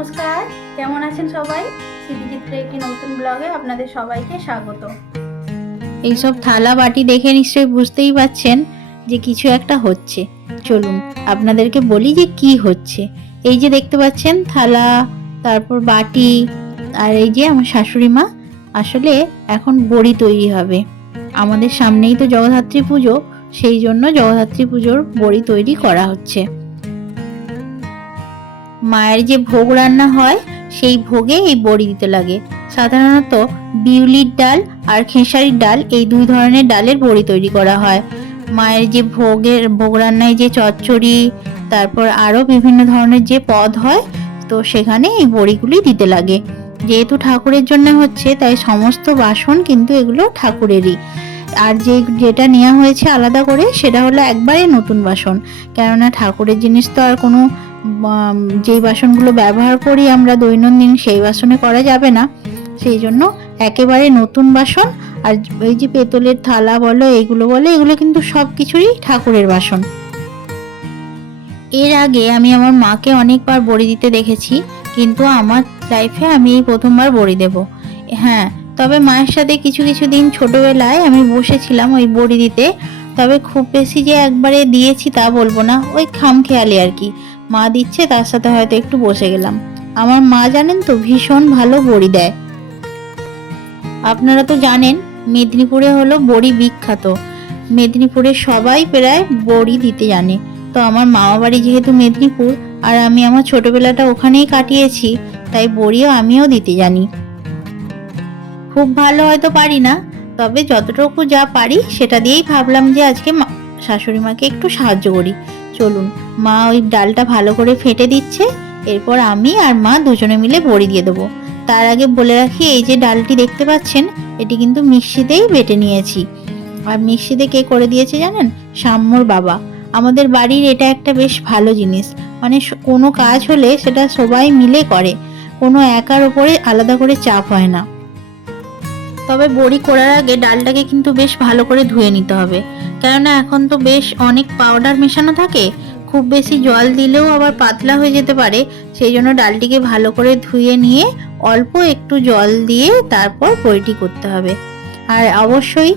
নমস্কার, কেমন আছেন সবাই? স্মৃতিচিত্রে একটি নতুন ব্লগে আপনাদের সবাইকে স্বাগত। এইসব থালা বাটি দেখে নিশ্চয়ই বুঝতেই পাচ্ছেন যে কিছু একটা হচ্ছে। চলুন আপনাদেরকে বলি যে কি হচ্ছে। এই যে দেখতে পাচ্ছেন থালা, তারপর বাটি, আর এই যে আমার শাশুড়ি মা আসলে এখন বড়ি তৈরি হবে। আমাদের সামনেই তো জগদ্ধাত্রী পুজো, সেই জন্য জগদ্ধাত্রী পুজোর বড়ি তৈরি করা হচ্ছে। মায়ের যে ভোগ রান্না হয় সেই ভোগে এই বড়ি দিতে লাগে। সাধারণত বিউলির ডাল আর খেসারির ডাল, এই দুই ধরনের ডালের বড়ি তৈরি করা হয়। মায়ের যে ভোগ রান্নায় যে চচ্চড়ি, তারপর আরো বিভিন্ন ধরনের যে পদ হয়, তো সেখানে এই বড়িগুলি দিতে লাগে। যেহেতু ঠাকুরের জন্য হচ্ছে, তাই সমস্ত বাসন কিন্তু এগুলো ঠাকুরেরই। আর যেটা নেওয়া হয়েছে আলাদা করে সেটা হলো একবারে নতুন বাসন, কেননা ঠাকুরের জিনিস তো আর কোনো যেই বাসনগুলো ব্যবহার করি আমরা দৈনন্দিন সেই বাসনে করা যাবে না, সেই জন্য একেবারে নতুন বাসন। আর এই যে পেতলের থালা বলো, এগুলো বলো, এগুলো কিন্তু সব কিছুরই ঠাকুরের বাসন। এর আগে আমি আমার মাকে অনেকবার বড়ি দিতে দেখেছি, কিন্তু আমার লাইফে আমি এই প্রথমবার বড়ি দেব। হ্যাঁ, তবে মায়ের সাথে কিছু কিছু দিন ছোটবেলায় আমি বসেছিলাম ওই বড়ি দিতে। তবে খুব বেশি যে একবারে দিয়েছি তা বলবো না, ওই খামখেয়ালি আর কি। মা দিচ্ছে তার সাথে হয়তো একটু বসে গেলাম। আমার মা জানেন তো ভীষণ ভালো বড়ি দেয়। আপনারা তো জানেন মেদিনীপুরে হলো বড়ি বিখ্যাত। মেদিনীপুরে সবাই প্রায় বড়ি দিতে জানে। তো আমার মামা বাড়ি যেহেতু মেদিনীপুর, আর আমি আমার ছোটবেলাটা ওখানেই কাটিয়েছি, তাই বড়িও আমিও দিতে জানি। খুব ভালো হয়তো পারি না, তবে যতটুকু যা পারি সেটা দিয়েই ভাবলাম যে আজকে শাশুড়ি মাকে একটু সাহায্য করি। চলুন, মা ওই ডালটা ভালো করে ফেটে দিচ্ছে, এরপর আমি আর মা দুজনে মিলে বড়ি দিয়ে দেবো। তার আগে বলে রাখি, এই যে ডালটি দেখতে পাচ্ছেন, এটি কিন্তু মিক্সিতেই বেটে নিয়েছি। আর মিক্সিতে কে করে দিয়েছে জানেন? সাম্যর বাবা। আমাদের বাড়ির এটা একটা বেশ ভালো জিনিস, মানে কোনো কাজ হলে সেটা সবাই মিলে করে, কোনো একার ওপরে আলাদা করে চাপ হয় না। তবে বড়ি করার আগে ডালটাকে কিন্তু বেশ ভালো করে ধুয়ে নিতে হবে, কেননা এখন তো বেশ অনেক পাউডার মেশানো থাকে। খুব বেশি জল দিলেও আবার পাতলা হয়ে যেতে পারে, সেই জন্য ডালটিকে ভালো করে ধুয়ে নিয়ে অল্প একটু জল দিয়ে তারপর বড়িটি করতে হবে। আর অবশ্যই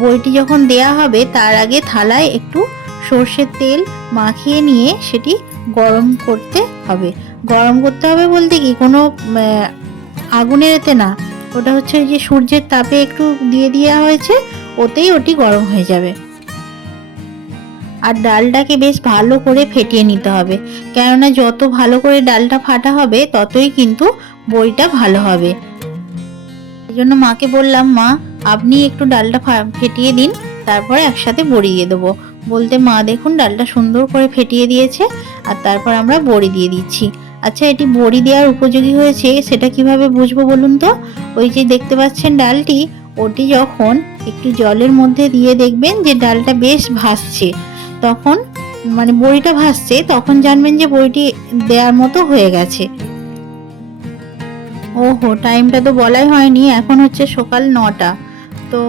বড়িটি যখন দেয়া হবে তার আগে থালায় একটু সর্ষের তেল মাখিয়ে নিয়ে সেটি গরম করতে হবে। গরম করতে হবে বলতে কি, কোনো আগুনের এতে না, ওটা হচ্ছে ওই যে সূর্যের তাপে একটু দিয়ে দেওয়া হয়েছে, ওতেই ওটি গরম হয়ে যাবে। আর ডালটাকে বেশ ভালো করে ফেটিয়ে নিতে হবে, কেননা যত ভালো করে ডালটা ফাটা হবে ততই কিন্তু বড়িটা ভালো হবে। এই জন্য মাকে বললাম, মা আপনি একটু ডালটা ফেটিয়ে দিন, তারপরে একসাথে বড়ি দিয়ে দেবো। বলতে মা দেখুন ডালটা সুন্দর করে ফেটিয়ে দিয়েছে, আর তারপর আমরা বড়ি দিয়ে দিচ্ছি। আচ্ছা, এটি বড়ি দেওয়ার উপযোগী হয়েছে সেটা কিভাবে বুঝবো বলুন তো? ওই যে দেখতে পাচ্ছেন ডালটি, ওটি যখন একটু জলের মধ্যে দিয়ে দেখবেন যে ডালটা বেশ ভাসছে, তখন মানে বড়িটা ভাসছে, তখন জানবেন যে বড়িটি দেওয়ার মতো হয়ে গেছে। ওহো, টাইমটা তো বলাই হয়নি, এখন হচ্ছে সকাল 9টা। তো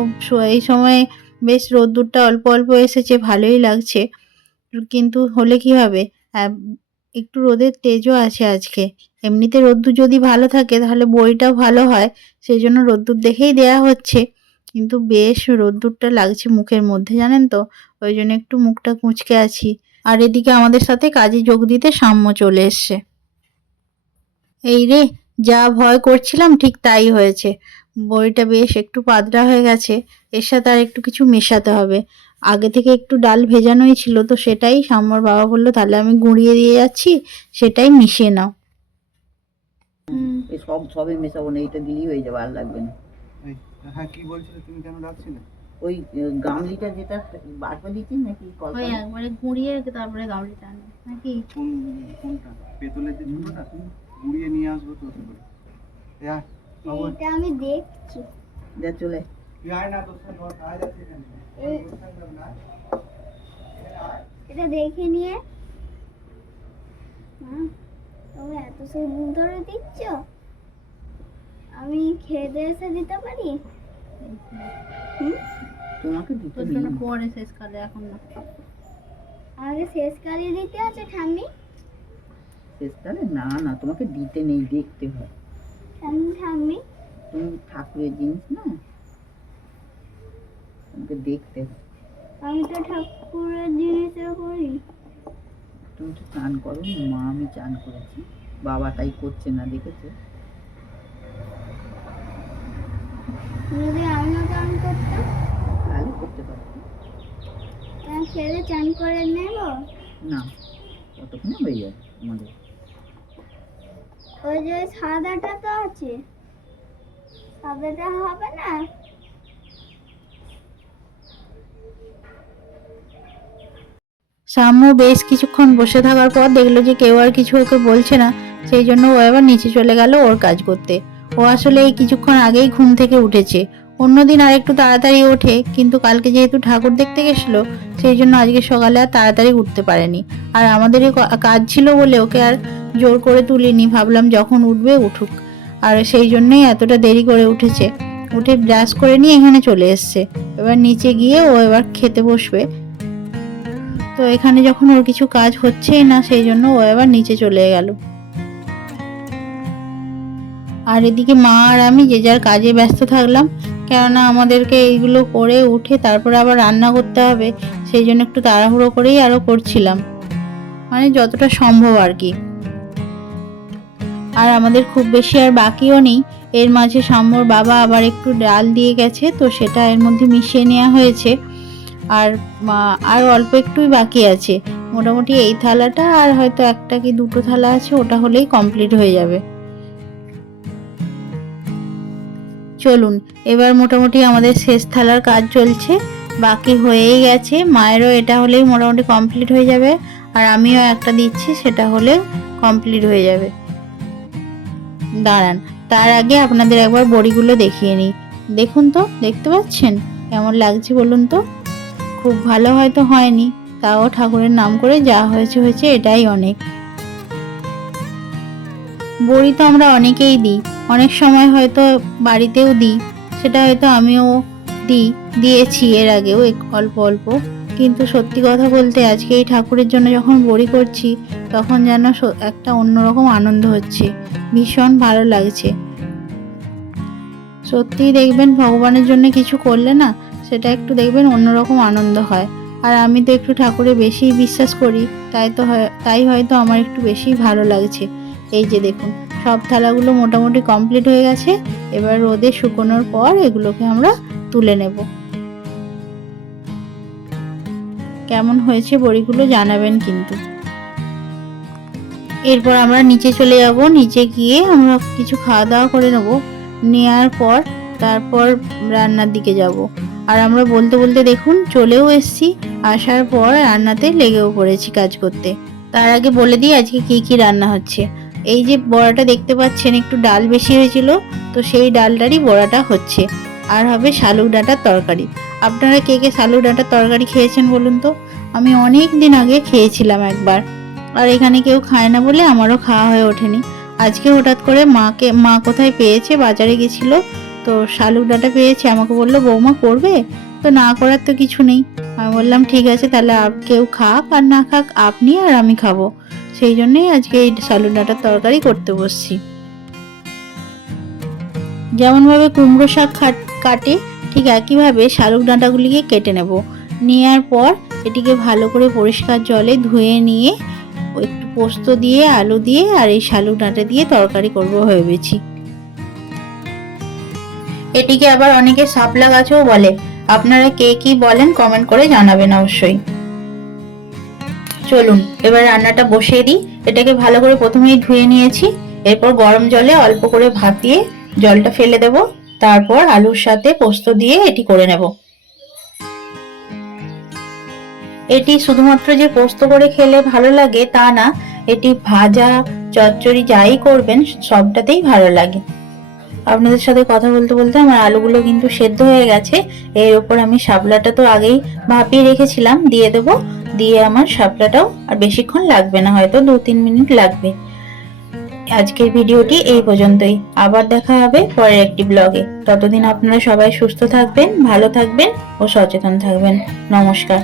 এই সময় বেশ রোদ্দুরটা অল্প অল্প এসেছে, ভালোই লাগছে। কিন্তু হলে কি হবে, একটু রোদের তেজও আছে আজকে। এমনিতে রোদ্দুর যদি ভালো থাকে তাহলে বড়িটাও ভালো হয়, সেই জন্য রোদ্দুর দেখেই দেয়া হচ্ছে। কিন্তু বেশ রোদ্দুরটা লাগছে মুখের মধ্যে, জানেন তো, ওই জন্য একটু মুখটা কুঁচকে আছি। আর এদিকে আমাদের সাথে কাজে যোগ দিতে সাম্য চলে এসছে। এই রে, যা ভয় করছিলাম ঠিক তাই হয়েছে। বড়িটা বেশ একটু পাতলা হয়ে গেছে, এর সাথে আর একটু কিছু মেশাতে হবে। আগে থেকে একটু ডাল ভেজানোই ছিল, তো সেটাই সাম্যর বাবা বললো তাহলে আমি গুঁড়িয়ে দিয়ে যাচ্ছি, সেটাই মিশিয়ে নাও। এই সবই মেশাবো না, এইটা দিলেই হয়ে যাবে, আর লাগবে না। হ্যাঁ, কি বলছিলে তুমি, কেন ডাকছিলে? ওই গামলিটা যেটা বার করে দিচ্ছি নাকি ওই একবারে গুঁড়িয়ে তারপরে গামলিটা আনো নাকি? কোনটা? পেতলের যে ছোটটা গুড়িয়ে নিয়ে আসবো তো করে। এটা আমি দেখছি। যা চলে তুই আয় না, তোর সাথে কাজ আছে এখানে। এটা দেখে নিয়ে তুমি এত সুন্দর দিচ্ছ, আমি খেতে এসে দিতে পারি? তোমাকে দিতে তোর জন্য পরে শেষকালে, এখন না। আমাকে শেষকালে দিতে আছে ঠাম্মি? শেষ তাহলে না না তোমাকে দিতে নেই, দেখতে হয়। আমি ঠাম্মি, তুমি ঠাকুরের জিনিস না, তোমাকে দেখতে হয়। আমি তো ঠাকুরের জিনিসও করি। তুমি তো চান করো মা, আমি চান করেছি, বাবা তাই করছে না, দেখেছো? যদি আমিও চান করতাম তাহলে করতে পারছি ছেলে চান করে নেব। না, কতক্ষণে হয়ে যাবে আমাদের। ওই যে সাদাটা তো আছে, সাদাটা হবে না? সাম্য বেশ কিছুক্ষণ বসে থাকার পর দেখলো যে কেউ আর কিছু ওকে বলছে না, সেই জন্য ও এবার নিচে চলে গেল ওর কাজ করতে। ও আসলে এই কিছুক্ষণ আগেই ঘুম থেকে উঠেছে। অন্যদিন আর একটু তাড়াতাড়ি ওঠে, কিন্তু কালকে যেহেতু ঠাকুর দেখতে গেছিলো সেই জন্য আজকে সকালে আর তাড়াতাড়ি উঠতে পারেনি। আর আমাদেরই কাজ ছিল বলে ওকে আর জোর করে তুলিনি, ভাবলাম যখন উঠবে উঠুক। আর সেই জন্যই এতটা দেরি করে উঠেছে। উঠে ব্রাশ করে নিয়ে এখানে চলে এসছে। এবার নিচে গিয়ে ও এবার খেতে বসবে। তো এখানে যখন ওর কিছু কাজ হচ্ছেই না, সেই জন্য ও এবার নিচে চলে গেল। আর এদিকে মা আর আমি যে যার কাজে ব্যস্ত থাকলাম, কেননা আমাদেরকে এইগুলো করে উঠে তারপরে আবার রান্না করতে হবে, সেই জন্য একটু তাড়াহুড়ো করেই আরো করছিলাম, মানে যতটা সম্ভব আর কি। আর আমাদের খুব বেশি আর বাকিও নেই। এর মাঝে সাম্যর বাবা আবার একটু ডাল দিয়ে গেছে, তো সেটা এর মধ্যে মিশিয়ে নেওয়া হয়েছে। আর অল্প একটুই বাকি আছে। মোটামুটি এই থালাটা আর হয়তো একটা কি দুটো থালা আছে, ওটা হলেই কমপ্লিট হয়ে যাবে। চলুন, এবার মোটামুটি আমাদের শেষ থালার কাজ চলছে, বাকি হয়েই গেছে। মায়েরও এটা হলেই মোটামুটি কমপ্লিট হয়ে যাবে, আর আমিও একটা দিচ্ছি, সেটা হলে কমপ্লিট হয়ে যাবে। দাঁড়ান, তার আগে আপনাদের একবার বড়িগুলো দেখিয়ে নিই। দেখুন তো, দেখতে পাচ্ছেন কেমন লাগছে বলুন তো? খুব ভালো হয়তো হয়নি, তাও ঠাকুরের নাম করে যা হয়েছে হয়েছে, এটাই অনেক। বড়ি তো আমরা অনেকেই দিই, অনেক সময় হয়তো বাড়িতেও দিই, সেটা হয়তো আমিও দিয়েছি এর আগেও অল্প অল্প। কিন্তু সত্যি কথা বলতে আজকে এই ঠাকুরের জন্য যখন বড়ি করছি, তখন যেন একটা অন্যরকম আনন্দ হচ্ছে, ভীষণ ভালো লাগছে। সত্যিই দেখবেন ভগবানের জন্য কিছু করলে না, সেটা একটু দেখবেন অন্যরকম আনন্দ হয়। আর আমি তো একটু ঠাকুরে বেশি বিশ্বাস করি, তাই হয়তো আমার একটু বেশি ভালো লাগছে। এই যে দেখুন, সব থালাগুলো মোটামুটি কমপ্লিট হয়ে গেছে। এবার রোদে শুকোনোর পর এগুলোকে আমরা তুলে নেব। কেমন হয়েছে বড়িগুলো জানাবেন কিন্তু। এরপর আমরা নিচে চলে যাব, নিচে গিয়ে আমরা কিছু খাওয়া দাওয়া করে নেব। নেওয়ার পর তারপর রান্নার দিকে যাব। আর আমরা বলতে বলতে দেখুন চলেও এসেছি। আসার পর রান্নাতে লেগেও পড়েছি কাজ করতে। তার আগে বলে দিই আজকে কি কি রান্না হচ্ছে। এই যে বড়াটা দেখতে পাচ্ছেন, একটু ডাল বেশি হয়েছিল, তো সেই ডালটারই বড়াটা হচ্ছে। আর হবে শালুক ডাঁটার তরকারি। আপনারা কে কে শালুক ডাঁটার তরকারি খেয়েছেন বলুন তো? আমি অনেক দিন আগে খেয়েছিলাম একবার, আর এখানে কেউ খায় না বলে আমারও খাওয়া হয়ে ওঠেনি। আজকে হঠাৎ করে মা কোথায় পেয়েছে, বাজারে গেছিল, তো শালুক ডাঁটা পেয়েছে, আমাকে বললো বৌমা করবে, তো না করার তো কিছু নেই। আমি বললাম ঠিক আছে, তাহলে কেউ খাক আর না খাক, আপনি আর আমি খাবো। সেই জন্যই আজকে এই শালুক ডাঁটার তরকারি করতে বসছি। যেমনভাবে কুমড়ো শাক কাটে, ঠিক একইভাবে শালুক ডাঁটাগুলিকে কেটে নেব। নেওয়ার পর এটিকে ভালো করে পরিষ্কার জলে ধুয়ে নিয়ে একটু পোস্ত দিয়ে, আলু দিয়ে আর এই শালুক ডাঁটা দিয়ে তরকারি করবো ভেবেছি। এটিকে আবার অনেকে শাপলা গাছও বলে। আপনারা কে কি বলেন কমেন্ট করে জানাবেন অবশ্যই। চলুন এবার রান্নাটা বসিয়ে দিই। এটাকে ভালো করে প্রথমেই ধুয়ে নিয়েছি, এরপর গরম জলে অল্প করে ভাপিয়ে জলটা ফেলে দেব, তারপর আলুর সাথে পোস্ত দিয়ে এটি করে নেব। এটি শুধুমাত্র যে পোস্ত করে খেলে ভালো লাগে তা না, এটি ভাজা, চচ্চড়ি যাই করবেন সবটাতেই ভালো লাগে। আপনাদের সাথে কথা বলতে বলতে আমার আলুগুলো কিন্তু সেদ্ধ হয়ে গেছে। এর উপর আমি শাপলাটা তো আগেই ভাপিয়ে রেখেছিলাম, দিয়ে দেবো। দিয়ে আমার শাপলাটাও আর বেশিক্ষণ লাগবে না, হয়তো 2-3 মিনিট লাগবে। আজকের ভিডিওটি এই পর্যন্তই। আবার দেখা হবে পরের একটি ব্লগে। ততদিন আপনারা সবাই সুস্থ থাকবেন, ভালো থাকবেন ও সচেতন থাকবেন। নমস্কার।